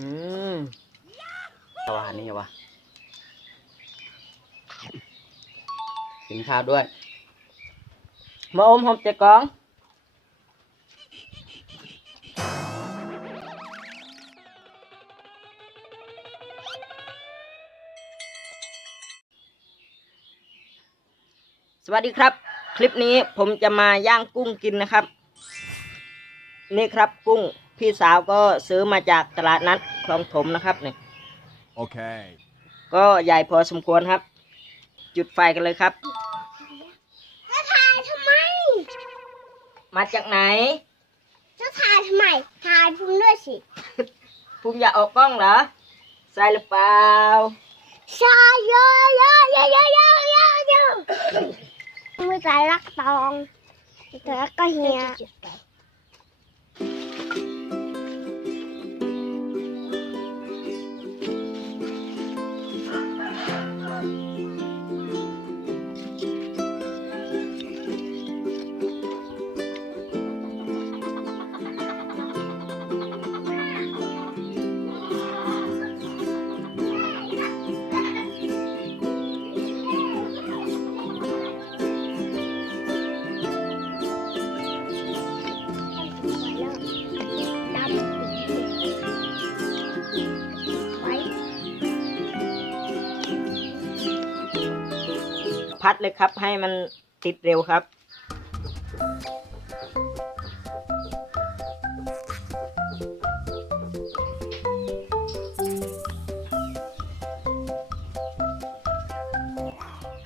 อืมสวัสดีวะกินข้าวด้วย มาอมหอมเจ๊กอง สวัสดีครับ คลิปนี้ผมจะมาย่างกุ้งกินนะครับ นี่ครับกุ้ง พี่สาวก็ซื้อมาจากตลาดนัดคลองถมนะครับเนี่ย Okay. ก็ใหญ่พอสมควรครับ จุดไฟกันเลยครับจะถ่ายทำไม มาจากไหน จะถ่ายทำไม ถ่ายพุ่มด้วยสิภูมิอยากออกกล้องเหรอ ใส่หรือเปล่าใช่เยอะเยอะเยอะเยอะเยอะเยอะเยอะมือใจรักตองแต่รักก็เฮีย พัดเลยครับ ให้มันติดเร็วครับ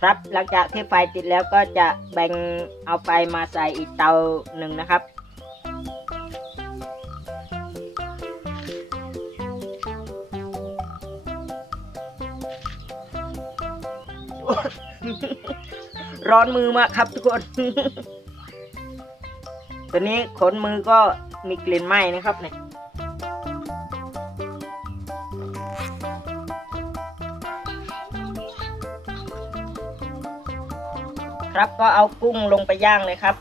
ครับหลังจากที่ไฟติดแล้วก็จะแบ่งเอาไฟมาใส่อีกเตาหนึ่งนะครับ ร้อนมือมากครับทุกคน ตัวนี้ขนมือก็มีกลิ่นไหม้นะครับเนี่ยครับก็เอากุ้งลงไปย่างเลยครับ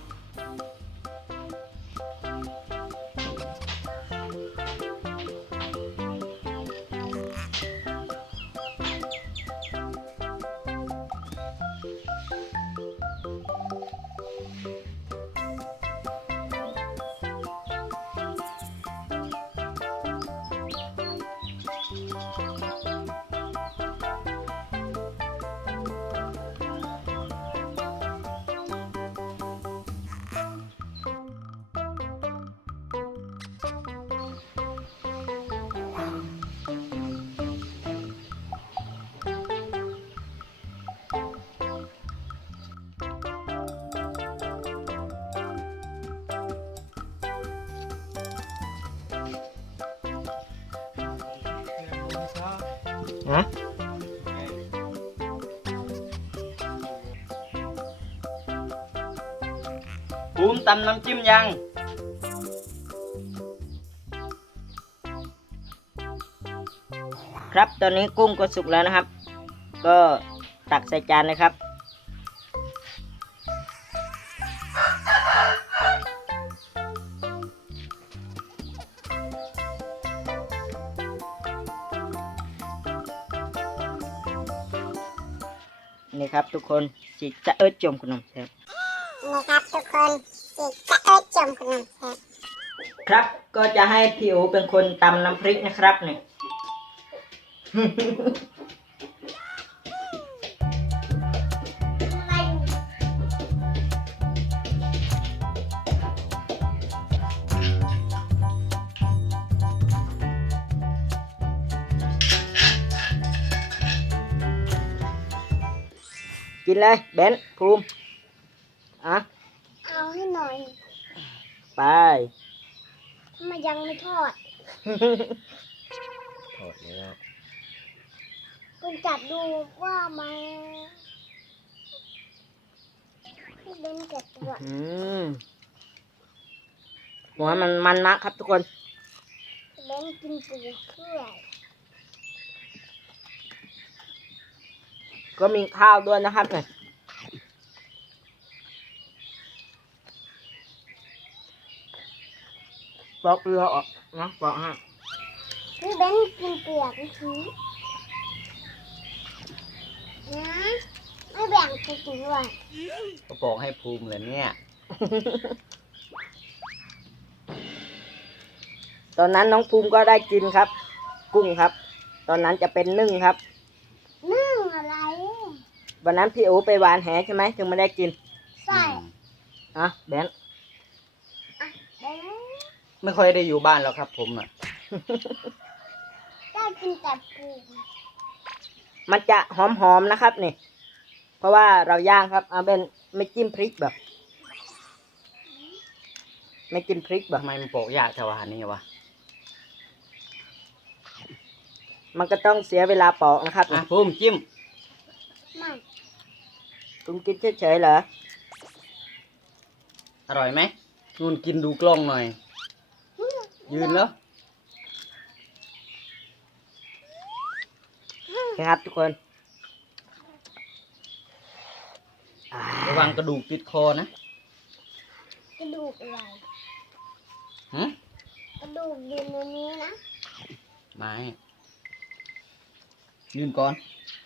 ฮะภูมตำน้ำจิ้มยัง ครับตอนนี้กุ้งก็สุกแล้วนะครับ ก็ตักใส่จานเลยครับ นี่ครับทุกคนสิจะเอิดจมคุณน้องแซ่บนะครับทุกคนสิจะเอิดจมขนมแซ่บครับก็จะให้พี่โอเป็นคนตำน้ำพริกนะครับเนี่ย กินเลยเบนซ์ภูมิอะเอาให้หน่อยไปทำไมยังไม่ทอดถอดแล้วคุณจับดูว่ามันให้เบนเก็บตัวอืมหัวมันมันมากครับทุกคน เบนกินปูเพื่อย ก็มีข้าวด้วยนะครับเนี่ยปอกเรือออกนะปอกฮะพี่เบนกินเปลือกทีนะไม่แบ่งกูกินด้วยก็บอกให้ภูมิเลยเนี่ย ตอนนั้นน้องภูมิก็ได้กินครับ กุ้งครับ ตอนนั้นจะเป็นนึ่งครับนึ่งอะไร วันนั้นพี่โอไปหวานแหใช่ไหมถึงไม่ได้กินใส่อะแบนเบนไม่ค่อยได้อยู่บ้านแล้วครับ ผมอะ ได้กินแต่ปูมันจะหอมๆนะครับนี่ เพราะว่าเราย่างครับเอาเป็นไม่จิ้มพริกแบบ ไม่กินพริกแบบ ทำไมมันโปกยากแต่ว่านี่วะมันก็ต้องเสียเวลาปอกนะครับอะภูมิจิ้ม ไม่ คุณกินเฉยๆเหรอ อร่อยไหมนู่นกินดูกล้องหน่อย ยืนแล้วนะครับทุกคนอ่าระวังกระดูกติดคอนะ กระดูกอะไรหึกระดูกอยู่ในนี้นะ ไม่ ยืนก่อนย่า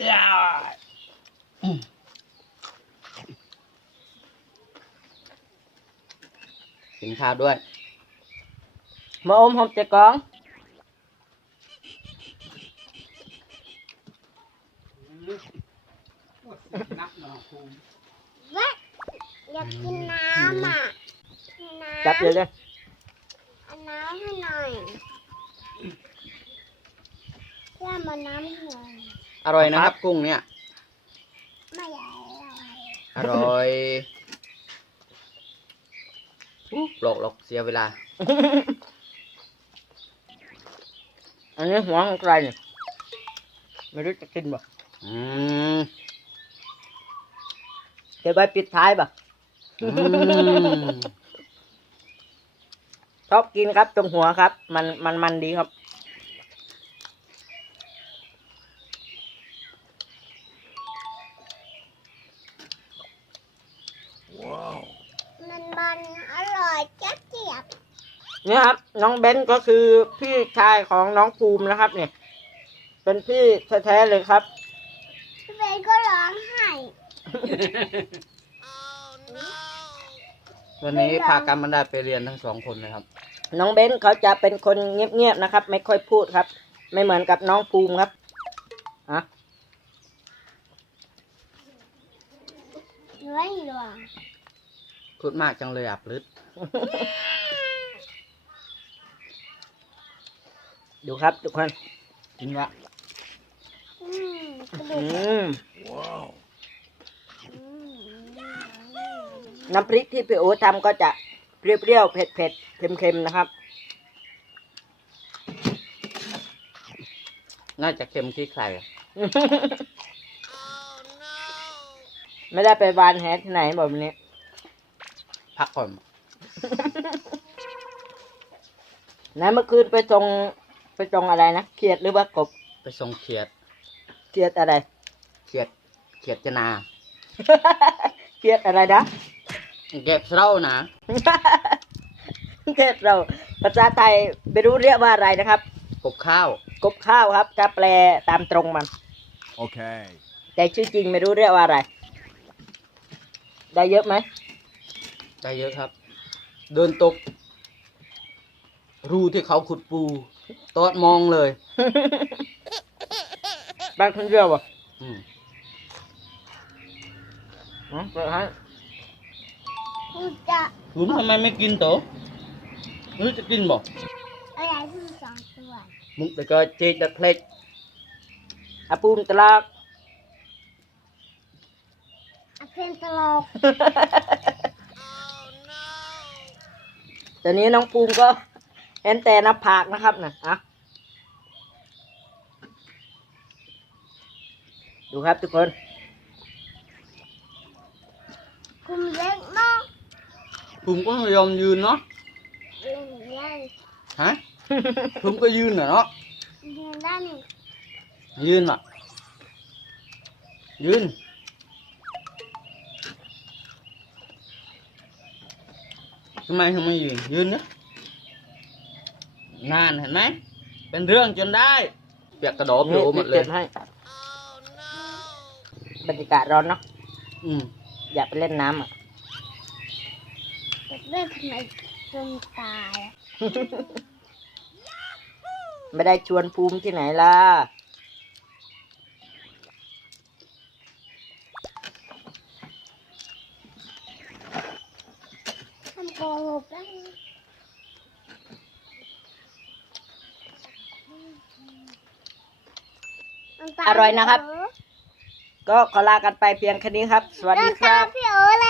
กินข้าวด้วย มาอมหอมเจ๊กองเว้ยอยากกินน้ำอะน้ำจับเลยเลยเอาน้ำให้หน่อยเพื่อมาน้ำให้หน่อย อร่อยนะครับ กุ้งเนี่ย ไม่ใหญ่อะไรอร่อยอุ๊ยหลอกหลอกเสียเวลา อันนี้หัวของใครเนี่ยไม่รู้จะกินบ่อืมเดี๋ยวไปปิดท้ายบ่อืมชอบกินครับตรงหัวครับ มันมันมันดีครับ มันมันอร่อยจักเจียบ เนี่ยครับ น้องเบนก็คือพี่ชายของน้องภูมินะครับ เนี่ย เป็นพี่แท้ๆเลยครับพี่เบนก็ร้องไห้วันนี้พากันมันได้ไปเรียนทั้งสองคนเลยครับ น้องเบนเขาจะเป็นคนเงียบๆนะครับ ไม่ค่อยพูดครับ ไม่เหมือนกับน้องภูมิครับอะไม่หลวงพูดมากจังเลยอับลึด ดูครับทุกคนกินวะอืมกระดูอืกมอืมน้ำพริกที่พี่โอทำก็จะเปรี้ยวๆเผ็ดๆเค็มๆนะครับ น่าจะเค็มที่ไข่อะไม่ได้ไปวานแหที่ไหนแบบนี้ พักก่อนไหนเมื่อคืนไปจง ไปจงอะไรนะเขียดหรือว่ากบไปส่งเขียดเขียดอะไร เขียดเขียดจะนา เขียดอะไรนะเก็บเศร้านะเขียดเราภาษาไทยไม่รู้เรียกว่าอะไรนะครับ กบข้าว กบข้าวครับจะแปลตามตรงมัน Okay. แต่ชื่อจริงไม่รู้เรียกว่าอะไร ได้เยอะไหมได้เยอะครับ เดินตก รูที่เขาขุดปูตอดมองเลยบางคนเรียกว่าอืมอ๋อเปิดให้กูจะลุงทำไมไม่กินโตหรือจะกินบอกอะไรที่สองตัวมึงแต่ก็เจ๊ดัดเพลกอาปูมตลากอาเพนตลกตอนนี้น้องภูมิก็ เห็นแต่หน้าผากนะครับนะอะดูครับทุกคนคุณเล็กมากผมก็ไม่ยอมยืนเนาะเล่นเล่นฮะ ผมก็ยืนน่ะเนาะเล่นได้หนึ่งยืนอะยืนทำไมทำไมยืนยืนนะ นานเห็นไหม เป็นเรื่องจนได้ เปียกกระดอบโยหมดเลยก็บให้บรรยากาศร้อนเนาะอืมอยากไปเล่นน้ำอะเล่นทำไมจนตายอะไม่ได้ชวนภูมิที่ไหนล่ะทำโกหกได้ำตา อร่อยนะครับ ก็ขอลากันไปเพียงแค่นี้ครับ สวัสดีคน้ำตารับ พี่เอ๋อเลย